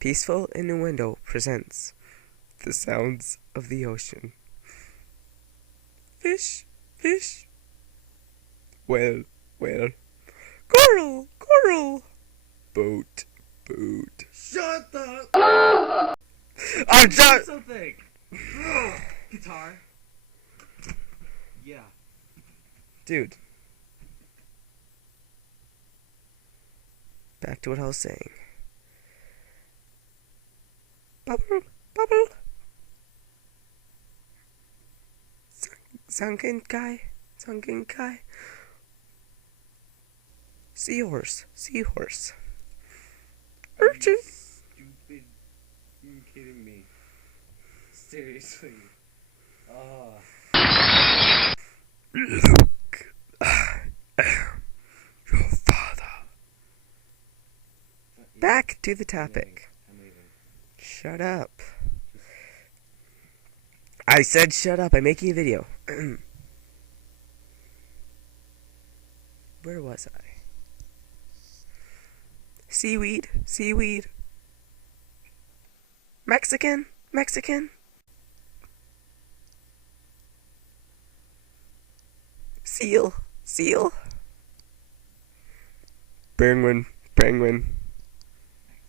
Peaceful Innuendo presents the sounds of the ocean. Fish, fish. Well, well. Coral, coral. Boat, boat. Shut the. I'm sorry. Something. Guitar. Yeah. Dude. Back to what I was saying. Bubble, bubble. Sunken guy, sunken guy. Seahorse, seahorse. Urchin. Stupid. You're kidding me. Seriously. Look, I am your father. Back to the topic. I'm leaving. Shut up. I said shut up. I'm making a video. Where was I? Seaweed, seaweed. Mexican, Mexican. Seal, seal. Penguin, penguin.